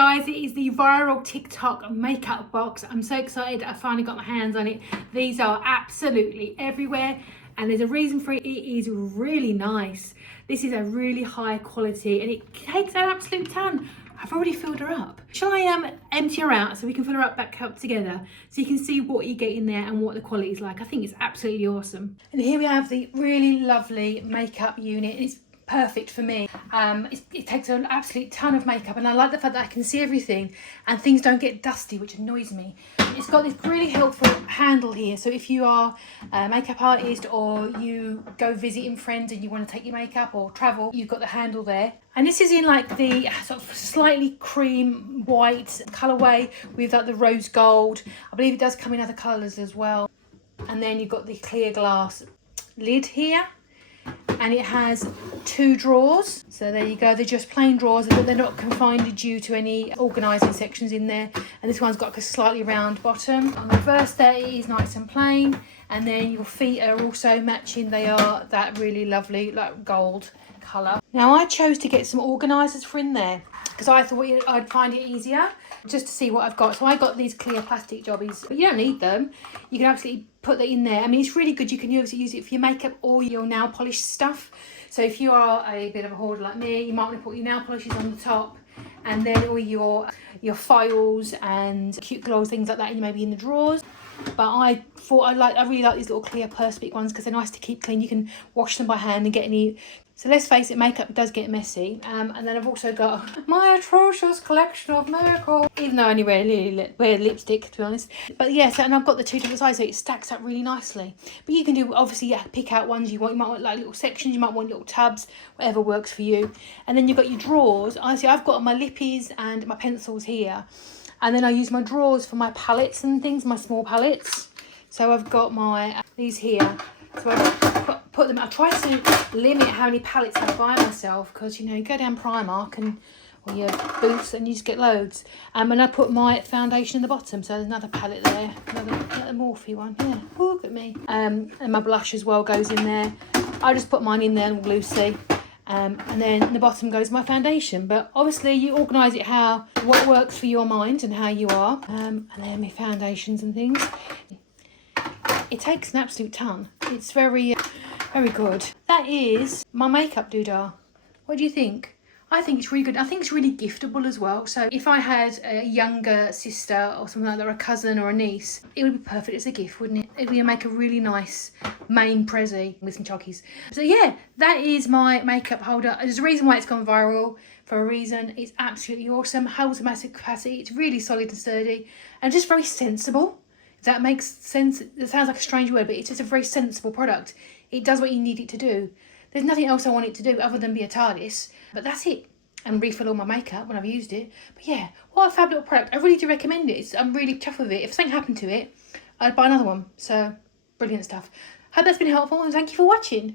guys, it is the viral TikTok makeup box. I'm so excited I finally got my hands on it. These are absolutely everywhere and there's a reason for it. It is really nice. This is a really high quality and it takes an absolute ton. I've already filled her up. Shall I empty her out so we can fill her up back up together so you can see what you get in there and what the quality is like. I think it's absolutely awesome. And here we have the really lovely makeup unit. It's perfect for me. It takes an absolute ton of makeup and I like the fact that I can see everything and things don't get dusty, which annoys me. It's got this really helpful handle here, so if you are a makeup artist or you go visiting friends and you want to take your makeup or travel, you've got the handle there. And this is in like the sort of slightly cream white colourway with like the rose gold. I believe it does come in other colours as well. And then you've got the clear glass lid here. And it has 2 drawers, so there you go. They're just plain drawers, but they're not confined due to any organising sections in there. And this one's got like a slightly round bottom. On the reverse there it is nice and plain, and then your feet are also matching. They are that really lovely like gold colour. Now I chose to get some organisers for in there because I thought I'd find it easier just to see what I've got. So I got these clear plastic jobbies, but you don't need them. You can absolutely put that in there. I mean, it's really good. You can use it for your makeup or your nail polish stuff. So if you are a bit of a hoarder like me, you might want to put your nail polishes on the top and then all your files and cute glows, things like that, and maybe in the drawers. But I thought I really like these little clear perspex ones because they're nice to keep clean. You can wash them by hand and get any. So let's face it, makeup does get messy. And then I've also got my atrocious collection of makeup, even though I only wear lipstick, to be honest. But yes, and I've got the 2 different sizes, so it stacks up really nicely. But you can do, obviously, yeah, pick out ones you want. You might want like little sections, you might want little tubs, whatever works for you. And then you've got your drawers. Honestly, I've got my lippies and my pencils here. And then I use my drawers for my palettes and things, my small palettes. So I've got my these here. So I put them. I try to limit how many palettes I buy myself because you know you go down Primark and or your Boots and you just get loads. And I put my foundation in the bottom. So there's another palette there, another Morphe one. Yeah, look at me. And my blush as well goes in there. I just put mine in there all loosely. And then in the bottom goes my foundation, but obviously you organise it what works for your mind and how you are. And then my foundations and things. It takes an absolute ton. It's very good. That is my makeup doodah. What do you think? I think it's really good. I think it's really giftable as well. So if I had a younger sister or something like that, or a cousin or a niece, it would be perfect as a gift, wouldn't it? It would make a really nice main prezi with some chockies. So yeah, that is my makeup holder. There's a reason why it's gone viral, for a reason. It's absolutely awesome. Holds a massive capacity. It's really solid and sturdy and just very sensible. If that makes sense. It sounds like a strange word, but it's just a very sensible product. It does what you need it to do. There's nothing else I want it to do other than be a TARDIS, but that's it. And refill all my makeup when I've used it. But yeah, what a fab little product. I really do recommend it. I'm really chuffed with it. If something happened to it, I'd buy another one. So, brilliant stuff. Hope that's been helpful and thank you for watching.